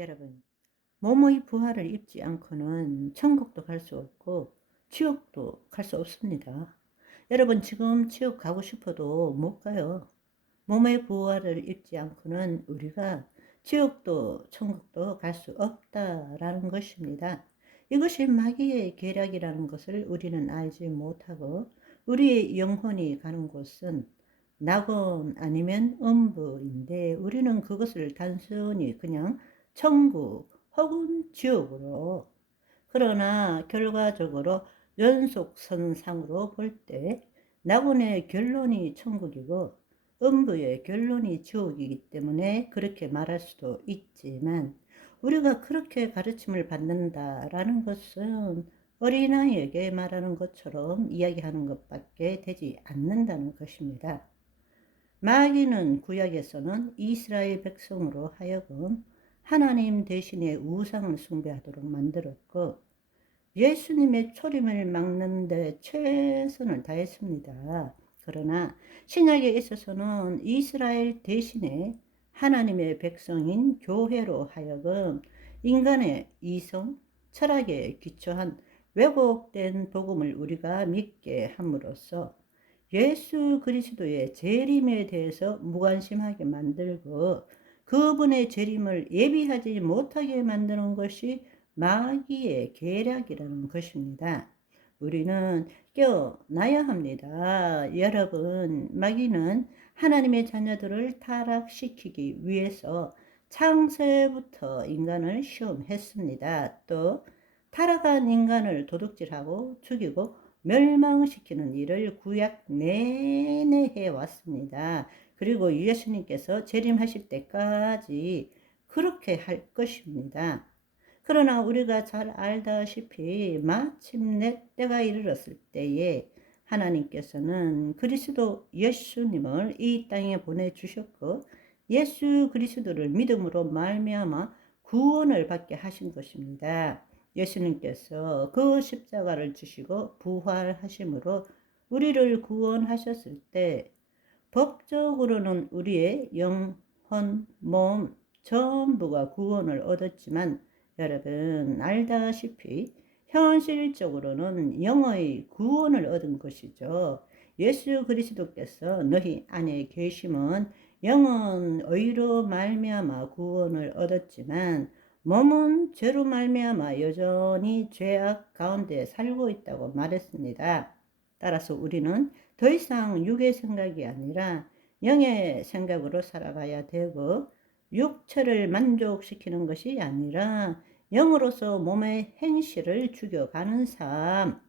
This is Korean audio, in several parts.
여러분, 몸의 부활을 입지 않고는 천국도 갈 수 없고 지옥도 갈 수 없습니다. 여러분, 지금 지옥 가고 싶어도 못 가요. 몸의 부활을 입지 않고는 우리가 지옥도 천국도 갈 수 없다라는 것입니다. 이것이 마귀의 계략이라는 것을 우리는 알지 못하고 우리의 영혼이 가는 곳은 낙원 아니면 음부인데 우리는 그것을 단순히 그냥 천국 혹은 지옥으로, 그러나 결과적으로 연속선상으로 볼 때 낙원의 결론이 천국이고 음부의 결론이 지옥이기 때문에 그렇게 말할 수도 있지만, 우리가 그렇게 가르침을 받는다라는 것은 어린아이에게 말하는 것처럼 이야기하는 것밖에 되지 않는다는 것입니다. 마귀는 구약에서는 이스라엘 백성으로 하여금 하나님 대신에 우상을 숭배하도록 만들었고 예수님의 초림을 막는 데 최선을 다했습니다. 그러나 신약에 있어서는 이스라엘 대신에 하나님의 백성인 교회로 하여금 인간의 이성, 철학에 기초한 왜곡된 복음을 우리가 믿게 함으로써 예수 그리스도의 재림에 대해서 무관심하게 만들고 그분의 재림을 예비하지 못하게 만드는 것이 마귀의 계략이라는 것입니다. 우리는 깨어나야 합니다. 여러분, 마귀는 하나님의 자녀들을 타락시키기 위해서 창세부터 인간을 시험했습니다. 또 타락한 인간을 도둑질하고 죽이고 멸망시키는 일을 구약 내내 해왔습니다. 그리고 예수님께서 재림하실 때까지 그렇게 할 것입니다. 그러나 우리가 잘 알다시피 마침내 때가 이르렀을 때에 하나님께서는 그리스도 예수님을 이 땅에 보내주셨고 예수 그리스도를 믿음으로 말미암아 구원을 받게 하신 것입니다. 예수님께서 그 십자가를 주시고 부활하심으로 우리를 구원하셨을 때 법적으로는 우리의 영혼, 몸 전부가 구원을 얻었지만 여러분 알다시피 현실적으로는 영의 구원을 얻은 것이죠. 예수 그리스도께서 너희 안에 계심은 영은 의로 말미암아 구원을 얻었지만 몸은 죄로 말미암아 여전히 죄악 가운데 살고 있다고 말했습니다. 따라서 우리는 더 이상 육의 생각이 아니라 영의 생각으로 살아가야 되고 육체를 만족시키는 것이 아니라 영으로서 몸의 행실을 죽여가는 삶,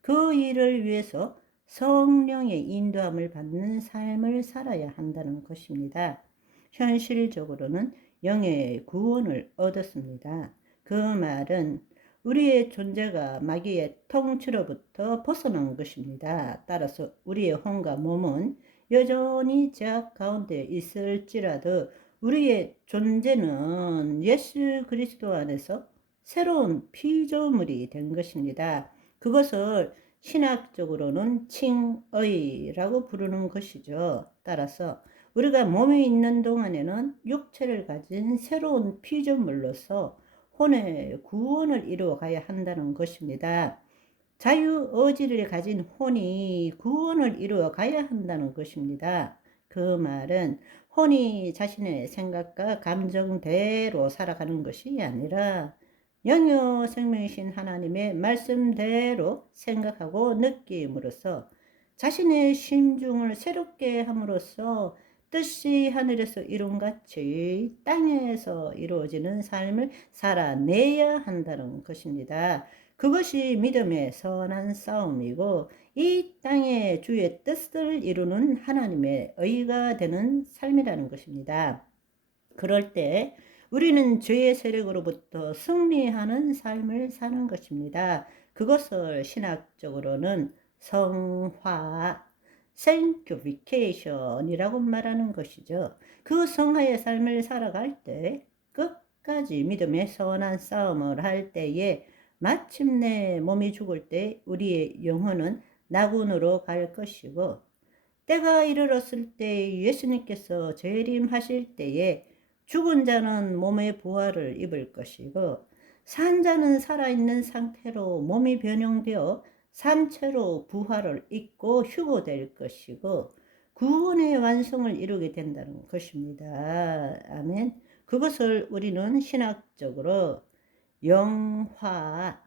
그 일을 위해서 성령의 인도함을 받는 삶을 살아야 한다는 것입니다. 현실적으로는 영의 구원을 얻었습니다. 그 말은 우리의 존재가 마귀의 통치로부터 벗어난 것입니다. 따라서 우리의 혼과 몸은 여전히 죄악 가운데 있을지라도 우리의 존재는 예수 그리스도 안에서 새로운 피조물이 된 것입니다. 그것을 신학적으로는 칭의라고 부르는 것이죠. 따라서 우리가 몸에 있는 동안에는 육체를 가진 새로운 피조물로서 혼의 구원을 이루어 가야 한다는 것입니다. 자유의지를 가진 혼이 구원을 이루어 가야 한다는 것입니다. 그 말은 혼이 자신의 생각과 감정대로 살아가는 것이 아니라 영요 생명이신 하나님의 말씀대로 생각하고 느낌으로써 자신의 심중을 새롭게 함으로써 뜻이 하늘에서 이룬같이 땅에서 이루어지는 삶을 살아내야 한다는 것입니다. 그것이 믿음의 선한 싸움이고 이 땅의 주의 뜻을 이루는 하나님의 의가 되는 삶이라는 것입니다. 그럴 때 우리는 죄의 세력으로부터 승리하는 삶을 사는 것입니다. 그것을 신학적으로는 성화, sanctification이라고 말하는 것이죠. 그 성화의 삶을 살아갈 때 끝까지 믿음의 선한 싸움을 할 때에 마침내 몸이 죽을 때 우리의 영혼은 낙원으로 갈 것이고 때가 이르렀을 때 예수님께서 재림하실 때에 죽은 자는 몸의 부활을 입을 것이고 산 자는 살아있는 상태로 몸이 변형되어 산채로 부활을 입고 휴고될 것이고 구원의 완성을 이루게 된다는 것입니다. 아멘. 그것을 우리는 신학적으로 영화,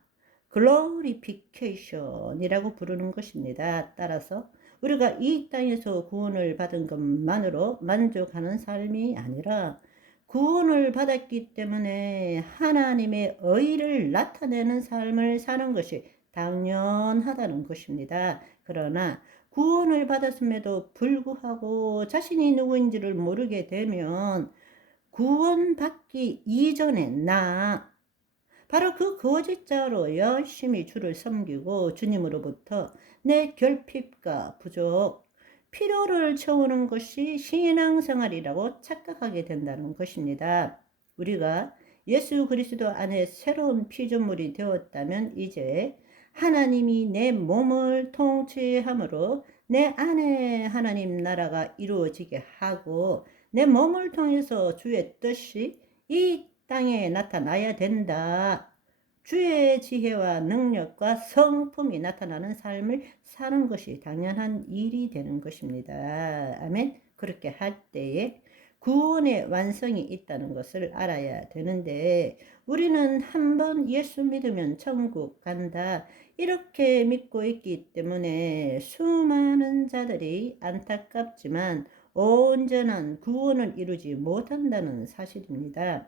글로리피케이션이라고 부르는 것입니다. 따라서 우리가 이 땅에서 구원을 받은 것만으로 만족하는 삶이 아니라 구원을 받았기 때문에 하나님의 의를 나타내는 삶을 사는 것이 당연하다는 것입니다. 그러나 구원을 받았음에도 불구하고 자신이 누구인지를 모르게 되면 구원받기 이전에 바로 그 거짓자로 열심히 주를 섬기고 주님으로부터 내 결핍과 부족, 필요를 채우는 것이 신앙생활이라고 착각하게 된다는 것입니다. 우리가 예수 그리스도 안에 새로운 피조물이 되었다면 이제 하나님이 내 몸을 통치함으로 내 안에 하나님 나라가 이루어지게 하고 내 몸을 통해서 주의 뜻이 이 땅에 나타나야 된다. 주의 지혜와 능력과 성품이 나타나는 삶을 사는 것이 당연한 일이 되는 것입니다. 아멘. 그렇게 할 때에 구원의 완성이 있다는 것을 알아야 되는데 우리는 한번 예수 믿으면 천국 간다 이렇게 믿고 있기 때문에 수많은 자들이 안타깝지만 온전한 구원을 이루지 못한다는 사실입니다.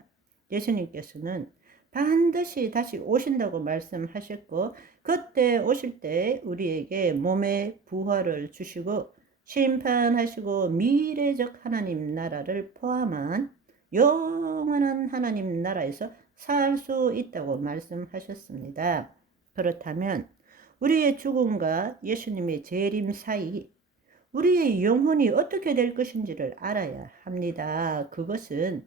예수님께서는 반드시 다시 오신다고 말씀하셨고 그때 오실 때 우리에게 몸의 부활을 주시고 심판하시고 미래적 하나님 나라를 포함한 영원한 하나님 나라에서 살 수 있다고 말씀하셨습니다. 그렇다면 우리의 죽음과 예수님의 재림 사이 우리의 영혼이 어떻게 될 것인지를 알아야 합니다. 그것은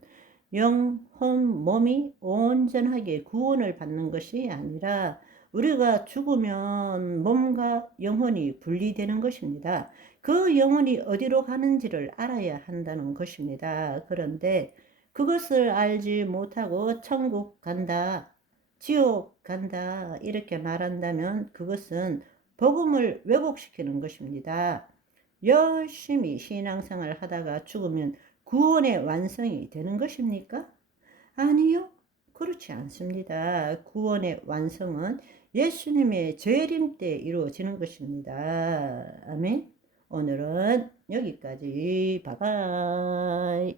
영혼 몸이 온전하게 구원을 받는 것이 아니라 우리가 죽으면 몸과 영혼이 분리되는 것입니다. 그 영혼이 어디로 가는지를 알아야 한다는 것입니다. 그런데 그것을 알지 못하고 천국 간다, 지옥 간다 이렇게 말한다면 그것은 복음을 왜곡시키는 것입니다. 열심히 신앙생활을 하다가 죽으면 구원의 완성이 되는 것입니까? 아니요. 그렇지 않습니다. 구원의 완성은 예수님의 재림 때 이루어지는 것입니다. 아멘. 오늘은 여기까지. 바이바이.